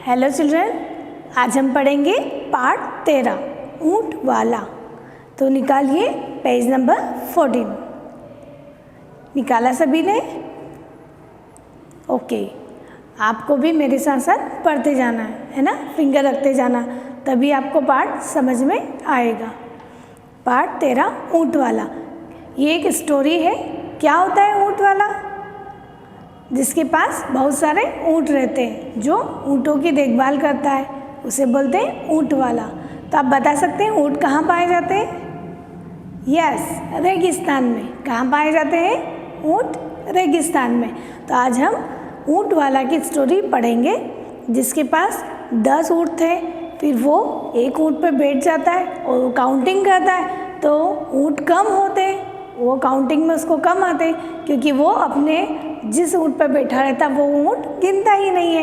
Hello children, आज हम पढ़ेंगे पार्ट 13 ऊँट वाला। तो निकालिए पेज नंबर 14। निकाला सभी ने? ओके, आपको भी मेरे साथ साथ पढ़ते जाना है ना, फिंगर रखते जाना, तभी आपको पार्ट समझ में आएगा। पार्ट 13 ऊँट वाला, ये एक स्टोरी है। क्या होता है ऊँट वाला? जिसके पास बहुत सारे ऊँट रहते हैं, जो ऊँटों की देखभाल करता है, उसे बोलते हैं ऊँट वाला। तो आप बता सकते हैं ऊँट कहाँ पाए जाते हैं? यस, रेगिस्तान में। कहाँ पाए जाते हैं ऊँट? रेगिस्तान में। तो आज हम ऊँट वाला की स्टोरी पढ़ेंगे, जिसके पास 10 ऊँट थे। फिर वो एक ऊँट पे बैठ जाता है और वो काउंटिंग करता है, तो ऊँट कम होते हैं, वो काउंटिंग में उसको कम आते, क्योंकि वो अपने जिस ऊँट पर बैठा रहता वो ऊँट गिनता ही नहीं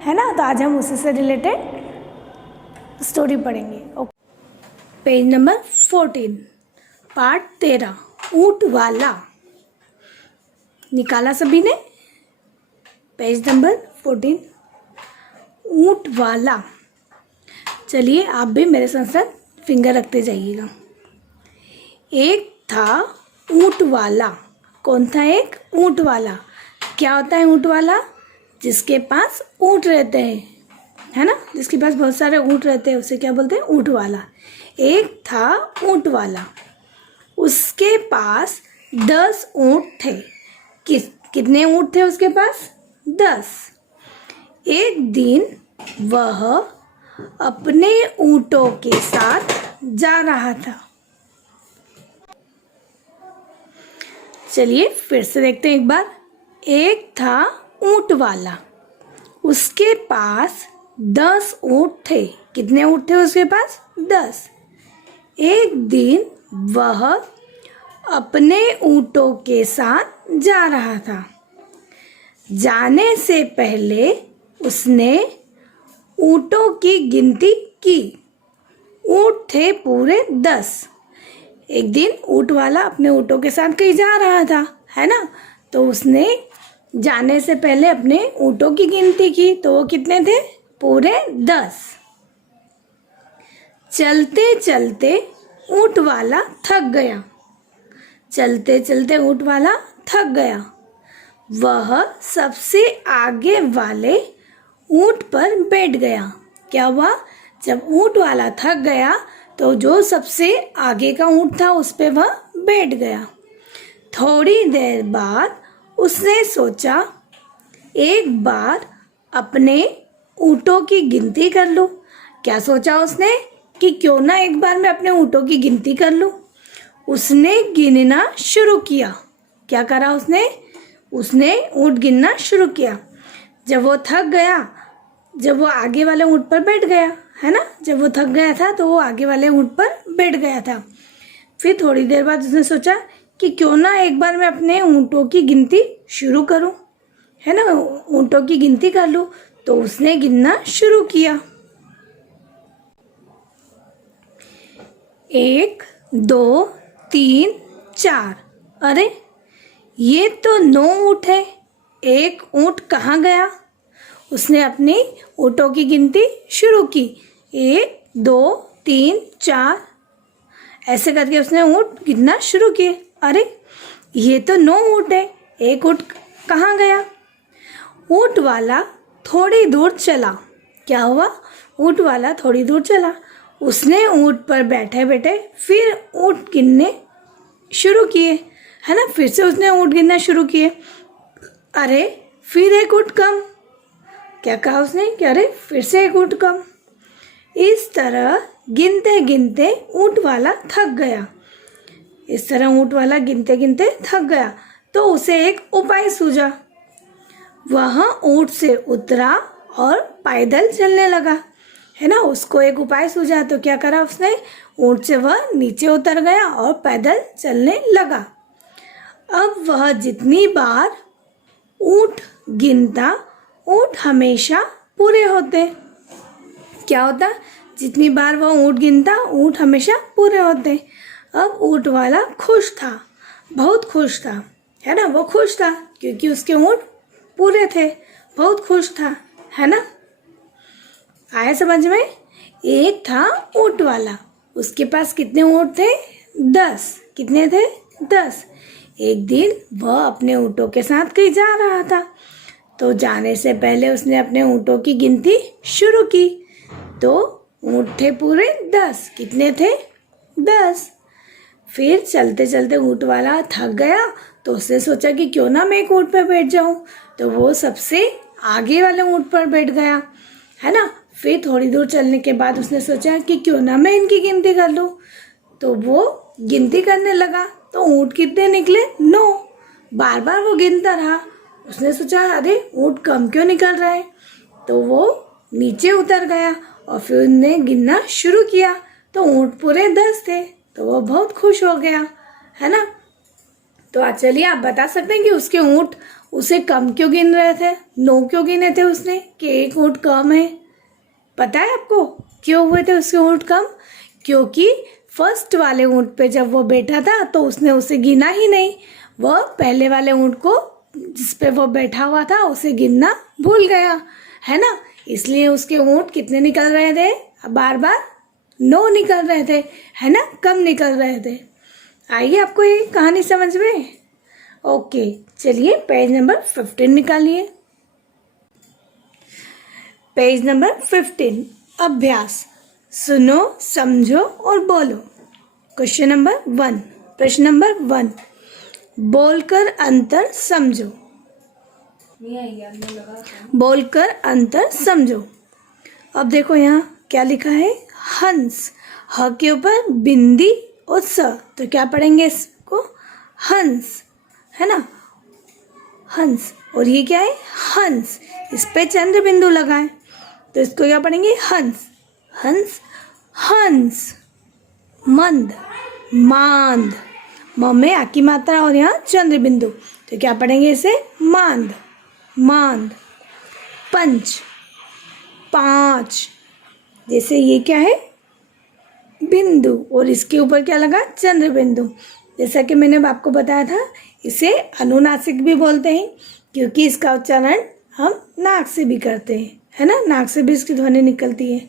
है ना। तो आज हम उसी से रिलेटेड स्टोरी पढ़ेंगे। पेज नंबर 14 पार्ट 13 ऊँट वाला। निकाला सभी ने? पेज नंबर 14 ऊँट वाला। चलिए आप भी मेरे साथ साथ फिंगर रखते जाइएगा। एक था ऊँट वाला। कौन था? एक ऊँट वाला। क्या होता है ऊँट वाला? जिसके पास ऊँट रहते हैं, है ना, जिसके पास बहुत सारे ऊँट रहते हैं, उसे क्या बोलते हैं? ऊँट वाला। एक था ऊँट वाला, उसके पास 10 ऊँट थे। कितने ऊँट थे उसके पास? 10। एक दिन वह अपने ऊँटों के साथ जा रहा था। चलिए फिर से देखते हैं एक बार। एक था ऊँट वाला, उसके पास 10 ऊँट थे। कितने ऊँट थे उसके पास? 10। एक दिन वह अपने ऊँटों के साथ जा रहा था। जाने से पहले उसने ऊँटों की गिनती की। ऊँट थे पूरे 10। एक दिन ऊँट वाला अपने ऊँटों के साथ कहीं जा रहा था, है ना, तो उसने जाने से पहले अपने ऊँटों की गिनती की, तो वो कितने थे? पूरे 10। चलते चलते ऊँट वाला थक गया। चलते चलते ऊँट वाला थक गया। वह सबसे आगे वाले ऊँट पर बैठ गया। क्या हुआ? जब ऊँट वाला थक गया तो जो सबसे आगे का ऊँट था उस पे वह बैठ गया। थोड़ी देर बाद उसने सोचा, एक बार अपने ऊँटों की गिनती कर लूं। क्या सोचा उसने? कि क्यों ना एक बार मैं अपने ऊँटों की गिनती कर लूं। उसने गिनना शुरू किया। क्या करा उसने? उसने ऊँट गिनना शुरू किया। जब वो थक गया, जब वो आगे वाले ऊँट पर बैठ गया, है ना, जब वो थक गया था तो वो आगे वाले ऊँट पर बैठ गया था। फिर थोड़ी देर बाद उसने सोचा कि क्यों ना एक बार मैं अपने ऊँटों की गिनती शुरू करूं, है ना, ऊँटों की गिनती कर लूं। तो उसने गिनना शुरू किया। 1 2 3 4। अरे ये तो 9 ऊँट है, एक ऊँट कहाँ गया? उसने अपनी ऊँटों की गिनती शुरू की। 1 2 3 4 ऐसे करके उसने ऊँट गिनना शुरू किए। अरे ये तो 9 ऊँट है, एक ऊँट कहाँ गया? ऊँट वाला थोड़ी दूर चला। क्या हुआ? ऊँट वाला थोड़ी दूर चला। उसने ऊँट पर बैठे बैठे फिर ऊँट गिनने शुरू किए, है ना, फिर से उसने ऊँट गिनना शुरू किए। अरे फिर एक ऊँट कम। क्या कहा उसने? कि अरे फिर से एक ऊँट कम। इस तरह गिनते गिनते ऊँट वाला थक गया। इस तरह ऊँट वाला गिनते गिनते थक गया, तो उसे एक उपाय सूझा। वह ऊँट से उतरा और पैदल चलने लगा, है ना, उसको एक उपाय सूझा। तो क्या करा उसने? ऊँट से वह नीचे उतर गया और पैदल चलने लगा। अब वह जितनी बार ऊँट गिनता, ऊँट हमेशा पूरे होते। क्या होता? जितनी बार वह ऊँट गिनता, ऊँट हमेशा पूरे होते। अब ऊँट वाला खुश था, बहुत खुश था, है ना, वो खुश था क्योंकि उसके ऊँट पूरे थे, बहुत खुश था, है ना। आया समझ में? एक था ऊँट वाला, उसके पास कितने ऊँट थे? 10। कितने थे? 10। एक दिन वह अपने ऊँटों के साथ कहीं जा रहा था, तो जाने से पहले उसने अपने ऊँटों की गिनती शुरू की। तो ऊँट थे पूरे 10। कितने थे? 10। फिर चलते चलते ऊँट वाला थक गया, तो उसने सोचा कि क्यों ना मैं एक ऊँट पर बैठ जाऊं। तो वो सबसे आगे वाले ऊँट पर बैठ गया, है ना। फिर थोड़ी दूर चलने के बाद उसने सोचा कि क्यों ना मैं इनकी गिनती कर लूं। तो वो गिनती करने लगा, तो ऊँट कितने निकले? 9। बार बार वो गिनता रहा। उसने सोचा अरे ऊँट कम क्यों निकल रहे हैं। तो वो नीचे उतर गया और फिर उसने गिनना शुरू किया, तो ऊँट पूरे 10 थे। तो वो बहुत खुश हो गया, है ना। तो चलिए आप बता सकते हैं कि उसके ऊँट उसे कम क्यों गिन रहे थे? 9 क्यों गिने थे उसने कि एक ऊँट कम है? पता है आपको क्यों हुए थे उसके ऊँट कम? क्योंकि फर्स्ट वाले ऊँट पे जब वो बैठा था तो उसने उसे गिना ही नहीं। वह पहले वाले ऊँट को जिस पे वो बैठा हुआ था उसे गिनना भूल गया, है ना। इसलिए उसके ऊँट कितने निकल रहे थे? बार बार 9 निकल रहे थे, है ना, कम निकल रहे थे। आइए आपको ये कहानी समझ में? ओके, चलिए पेज नंबर 15 निकालिए। पेज नंबर 15, अभ्यास। सुनो, समझो और बोलो। क्वेश्चन नंबर 1, प्रश्न नंबर 1, बोलकर अंतर समझो। बोलकर अंतर समझो। अब देखो यहाँ क्या लिखा है? हंस। ह के ऊपर बिंदी और स, तो क्या पढ़ेंगे इसको? हंस, है ना, हंस। और ये क्या है? हंस। इस पे चंद्र बिंदु लगाएं, तो इसको क्या पढ़ेंगे? हंस। हंस, हंस। मंद, मांद। म में आ की मात्रा और यहाँ चंद्र बिंदु, तो क्या पढ़ेंगे इसे? मांद, मांद। पंच, 5। जैसे ये क्या है? बिंदु, और इसके ऊपर क्या लगा? चंद्र बिंदु। जैसा कि मैंने आपको बताया था, इसे अनुनासिक भी बोलते हैं क्योंकि इसका उच्चारण हम नाक से भी करते हैं, है ना, नाक से भी इसकी ध्वनि निकलती है।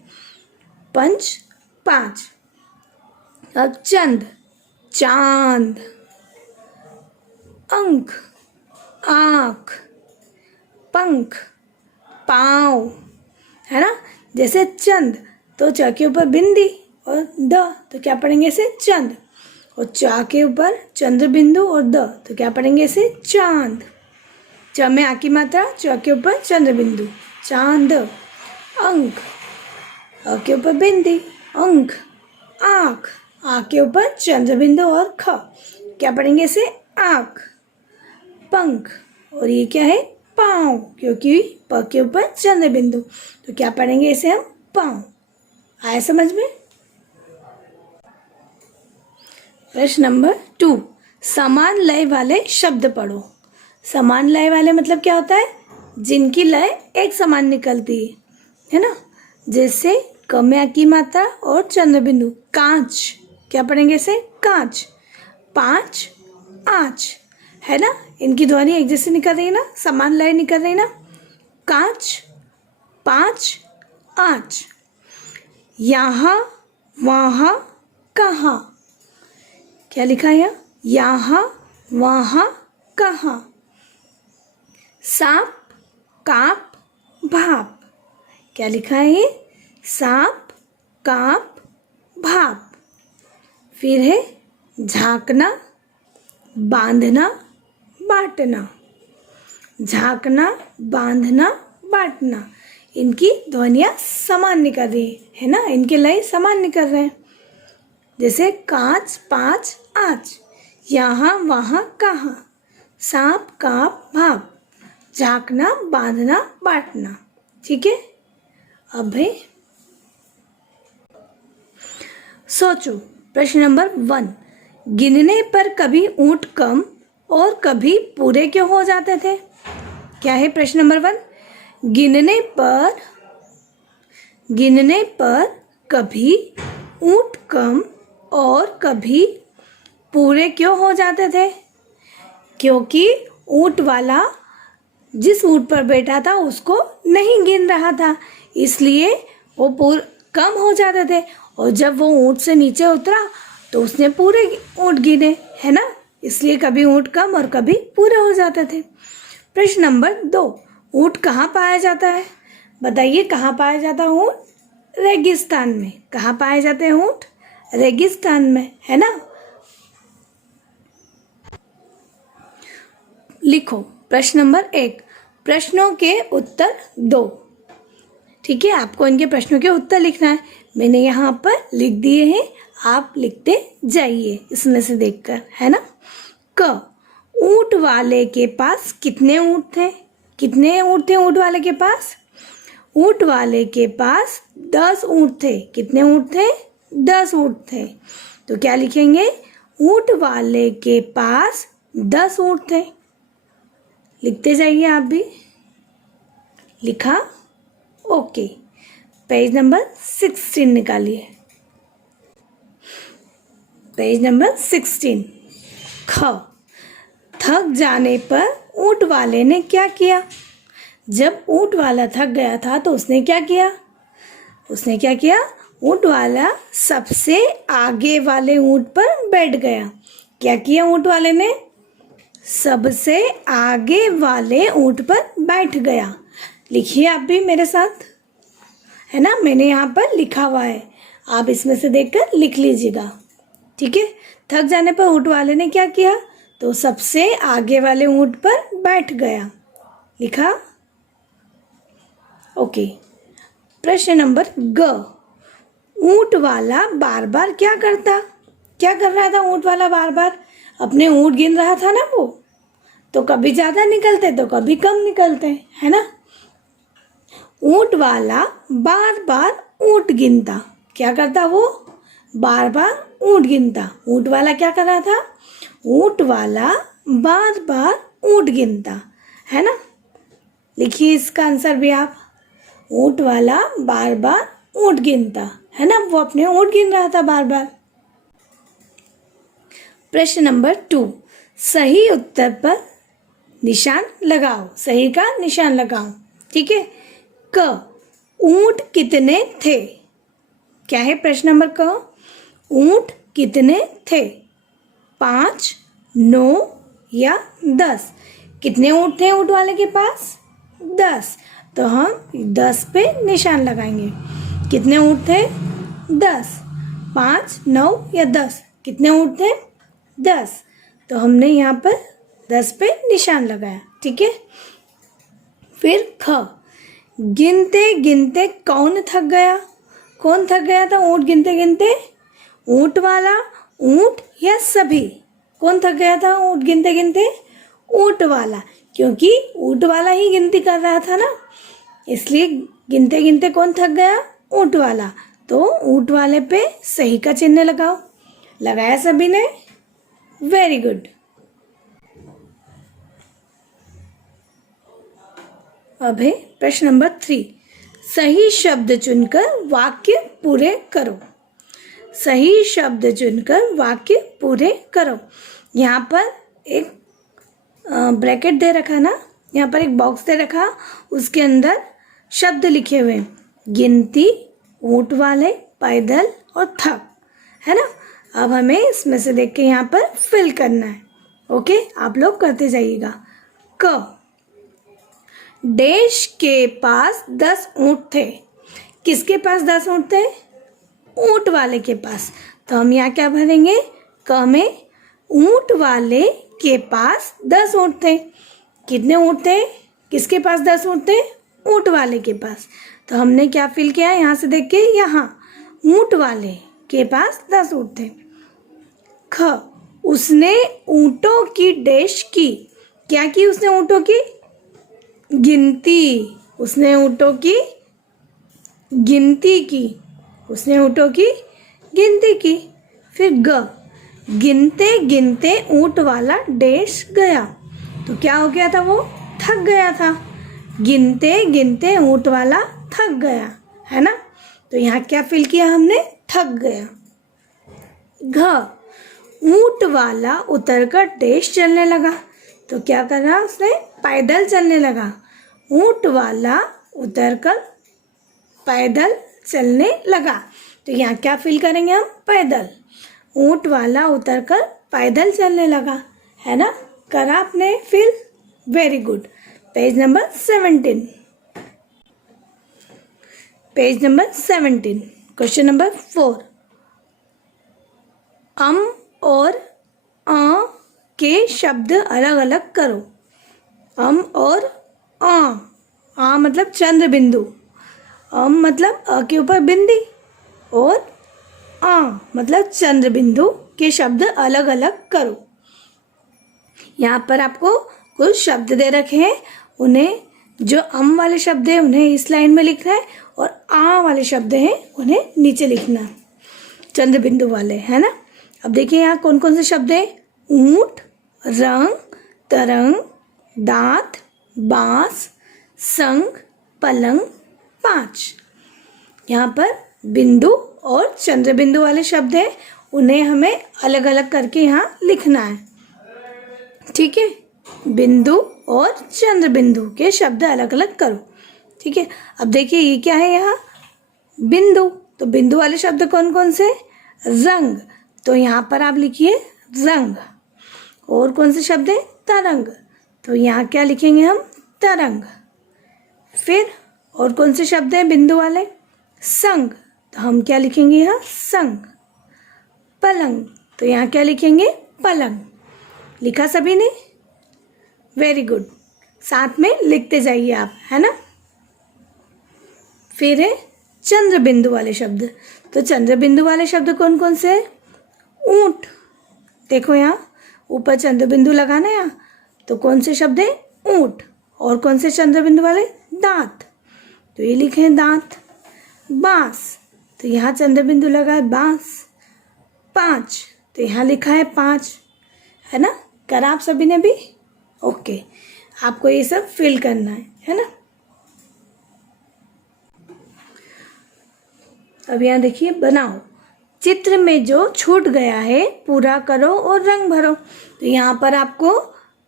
पंच, 5। अब चंद, चांद। अंक, आँख। पंख, पाँव, है ना। जैसे चंद, तो च के ऊपर बिंदी और द, तो क्या पढ़ेंगे इसे? चंद। और चा के ऊपर चंद्र बिंदु और द, तो क्या पढ़ेंगे इसे? चांद। च में आ की मात्रा, च के ऊपर चंद्र बिंदु, चांद। अंक, अ के ऊपर बिंदी, अंक। आँख, आ के ऊपर चंद्र बिंदु और ख, क्या पढ़ेंगे इसे? आँख। पंख, और ये क्या है? पाँव, क्योंकि प के ऊपर चंद्र बिंदु, तो क्या पढ़ेंगे इसे हम? पाँव। आया समझ में? प्रश्न नंबर 2, समान लय वाले शब्द पढ़ो। समान लय वाले मतलब क्या होता है? जिनकी लय एक समान निकलती है ना। जैसे क में आ की मात्रा और चंद्र बिंदु। कांच, क्या पढ़ेंगे इसे? कांच। 5, आँच, है ना। इनकी ध्वनि एक जैसे निकल रही है ना, समान लय निकल रही है ना। कांच, 5, आँच। यहाँ, वहाँ, कहाँ, क्या लिखा है? यहाँ, वहाँ, कहाँ। सांप, काप, भाप, क्या लिखा है ये? सांप, काप, भाप। फिर है झांकना, बांधना, बांटना। झांकना, बांधना, बांटना, इनकी ध्वनियाँ समान निकल रही है ना, इनके लय समान निकल रहे हैं। जैसे कांच, 5, आँच। यहाँ, वहाँ, कहाँ। सांप, काप, भाप। झांकना, बांधना, बांटना। ठीक है। अब है सोचो। प्रश्न नंबर 1, गिनने पर कभी ऊँट कम और कभी पूरे क्यों हो जाते थे? क्या है प्रश्न नंबर 1? गिनने पर कभी ऊँट कम और कभी पूरे क्यों हो जाते थे? क्योंकि ऊँट वाला जिस ऊँट पर बैठा था उसको नहीं गिन रहा था, इसलिए वो कम हो जाते थे, और जब वो ऊँट से नीचे उतरा तो उसने पूरे ऊँट गिने, है ना। इसलिए कभी ऊँट कम और कभी पूरे हो जाते थे। प्रश्न नंबर 2, ऊँट कहाँ पाया जाता है? बताइए, कहाँ पाया जाता है ऊँट? रेगिस्तान में। कहाँ पाए जाते हैं ऊँट? रेगिस्तान में, है ना। लिखो प्रश्न नंबर 1, प्रश्नों के उत्तर दो। ठीक है, आपको इनके प्रश्नों के उत्तर लिखना है। मैंने यहाँ पर लिख दिए हैं, आप लिखते जाइए इसमें से देखकर, है ना। क, ऊँट वाले के पास कितने ऊँट थे? कितने ऊँट थे ऊँट वाले के पास? ऊँट वाले के पास 10 ऊँट थे। कितने ऊँट थे? 10 ऊँट थे। तो क्या लिखेंगे? ऊँट वाले के पास 10 ऊँट थे। लिखते जाइए आप भी। लिखा? ओके। पेज नंबर 16 निकालिए। Page number 16। ख, थक जाने पर ऊँट वाले ने क्या किया? जब ऊँट वाला थक गया था तो उसने क्या किया? उसने क्या किया? ऊँट वाला सबसे आगे वाले ऊँट पर बैठ गया। क्या किया ऊँट वाले ने? सबसे आगे वाले ऊँट पर बैठ गया। लिखिए आप भी मेरे साथ, है ना। मैंने यहाँ पर लिखा हुआ है, आप इसमें से देखकर लिख लीजिएगा। ठीक है, थक जाने पर ऊँट वाले ने क्या किया? तो सबसे आगे वाले ऊँट पर बैठ गया। लिखा? ओके। प्रश्न नंबर ग, ऊँट वाला बार बार क्या कर रहा था? ऊँट वाला बार बार अपने ऊँट गिन रहा था ना वो। तो कभी ज़्यादा निकलते तो कभी कम निकलते, है ना। ऊँट वाला बार बार ऊँट गिनता। क्या करता वो? बार बार ऊँट गिनता। ऊँट वाला क्या कर रहा था? ऊँट वाला बार बार ऊँट गिनता, है ना। लिखिए इसका आंसर भी आप। ऊँट वाला बार बार ऊँट गिनता, है ना। वो अपने ऊँट गिन रहा था बार बार। प्रश्न नंबर 2, सही उत्तर पर निशान लगाओ। सही का निशान लगाओ। ठीक है। क, ऊँट कितने थे? क्या है प्रश्न नंबर क? ऊँट कितने थे? 5, 9 या 10? कितने ऊँट थे ऊँट वाले के पास? 10। तो हम 10 पे निशान लगाएंगे। कितने ऊँट थे? 10। 5, 9 या 10? कितने ऊँट थे? 10। तो हमने यहाँ पर 10 पे निशान लगाया। ठीक है। फिर ख, गिनते गिनते कौन थक गया? कौन थक गया था ऊँट गिनते गिनते? ऊँट वाला, ऊँट या सभी? कौन थक गया था ऊँट गिनते गिनते? ऊँट वाला, क्योंकि ऊँट वाला ही गिनती कर रहा था ना, इसलिए गिनते गिनते कौन थक गया? ऊँट वाला। तो ऊँट वाले पे सही का चिन्ह लगाओ। लगाया सभी ने? Very good. अब है प्रश्न नंबर 3, सही शब्द चुनकर वाक्य पूरे करो। सही शब्द चुनकर वाक्य पूरे करो। यहाँ पर एक ब्रैकेट दे रखा ना, यहाँ पर एक बॉक्स दे रखा, उसके अंदर शब्द लिखे हुए, गिनती, ऊँट वाले, पैदल और थक, है ना। अब हमें इसमें से देख के यहाँ पर फिल करना है। ओके, आप लोग करते जाइएगा। क, देश के पास 10 ऊँट थे। किसके पास 10 ऊँट थे? ऊँट वाले के पास। तो हम यहाँ क्या भरेंगे? क में ऊँट वाले के पास 10 ऊँट थे। कितने ऊँट थे? किसके पास 10 ऊँट थे? ऊँट वाले के पास। तो हमने क्या फिल किया यहाँ से देख के? यहाँ ऊँट वाले के पास 10 ऊँट थे। ख, उसने ऊँटों की डैश की। क्या की उसने ऊँटों की? गिनती। उसने ऊँटों की गिनती की। उसने ऊँटों की गिनती की। फिर ग, गिनते गिनते ऊँट वाला डैश गया। तो क्या हो गया था? वो थक गया था। गिनते गिनते ऊँट वाला थक गया, है ना। तो यहाँ क्या फिल किया हमने? थक गया। घ, ऊँट वाला उतरकर डैश चलने लगा। तो क्या कर रहा? उसने पैदल चलने लगा। ऊँट वाला उतरकर पैदल चलने लगा। तो यहाँ क्या फिल करेंगे हम? पैदल। ऊँट वाला उतरकर पैदल चलने लगा, है ना? करा आपने fill? Very good. Page number 17। Page number 17, question number 4। और आ के शब्द अलग अलग करो। और आ मतलब चंद्र बिंदु, मतलब अ के ऊपर बिंदी, और आ मतलब चंद्र बिंदु के शब्द अलग अलग करो। यहाँ पर आपको कुछ शब्द दे रखे हैं, उन्हें जो वाले शब्द हैं उन्हें इस लाइन में लिखना है, और आ वाले शब्द हैं उन्हें नीचे लिखना है, चंद्र बिंदु वाले, है ना? अब देखिए यहाँ कौन कौन से शब्द हैं? ऊंट, रंग, तरंग, दांत, बांस, संग, पलंग, 5। यहाँ पर बिंदु और चंद्र बिंदु वाले शब्द हैं, उन्हें हमें अलग अलग करके यहाँ लिखना है, ठीक है? बिंदु और चंद्र बिंदु के शब्द अलग अलग करो, ठीक है? अब देखिए ये क्या है यहाँ? बिंदु। तो बिंदु वाले शब्द कौन कौन से? रंग, तो यहाँ पर आप लिखिए रंग। और कौन से शब्द है? तरंग, तो यहाँ क्या लिखेंगे हम? तरंग। फिर और कौन से शब्द हैं बिंदु वाले? संग, तो हम क्या लिखेंगे यहाँ? संग। पलंग, तो यहाँ क्या लिखेंगे? पलंग। लिखा सभी ने? Very good. साथ में लिखते जाइए आप, है ना? फिर है चंद्र बिंदु वाले शब्द। तो चंद्र बिंदु वाले शब्द कौन कौन से हैं? ऊंट, देखो यहाँ ऊपर चंद्र बिंदु लगाना है यहाँ, तो कौन से शब्द है? ऊंट। और कौन से चंद्र बिंदु वाले? दांत, तो ये लिखे हैं दांत। बांस, तो यहाँ चंद्र बिंदु लगा है बांस। 5, तो यहाँ लिखा है 5, है ना? करा आप सभी ने भी? ओके, आपको ये सब फिल करना है ना? अब यहाँ देखिए, बनाओ। चित्र में जो छूट गया है पूरा करो और रंग भरो। तो यहाँ पर आपको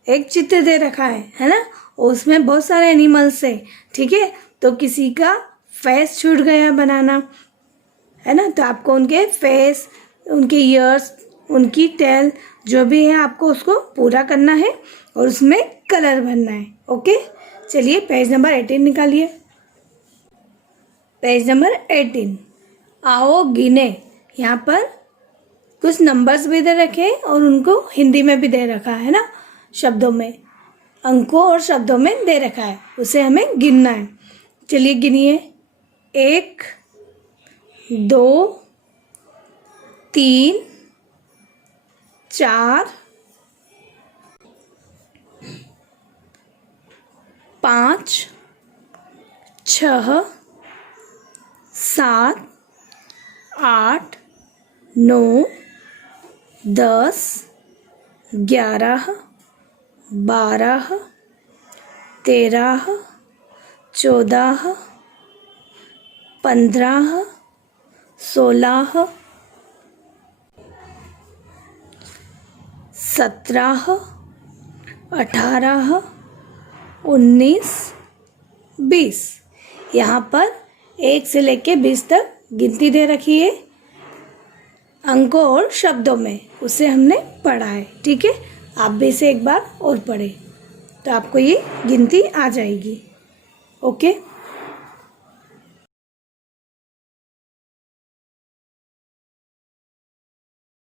एक चित्र दे रखा है ना? उसमें बहुत सारे एनिमल्स हैं, ठीक है? तो किसी का फेस छूट गया बनाना, है ना? तो आपको उनके फेस, उनके ईयर्स, उनकी टेल, जो भी है आपको उसको पूरा करना है और उसमें कलर भरना है। ओके, चलिए पेज नंबर 18 निकालिए। पेज नंबर 18, आओ गिने। यहाँ पर कुछ नंबर्स भी दे रखे हैं और उनको हिंदी में भी दे रखा है ना, शब्दों में, अंकों और शब्दों में दे रखा है, उसे हमें गिनना है। चलिए गिनिए। 1, 2, 3, 4, 5, 6, 7, 8, 9, 10, 11, 12, 13, 14, 15, 16, 17, 18, 19, 20। यहाँ पर 1 से लेके 20 तक गिनती दे रखी है, अंकों और शब्दों में, उसे हमने पढ़ा है, ठीक है? आप भी इसे एक बार और पढ़ें तो आपको ये गिनती आ जाएगी। ओके।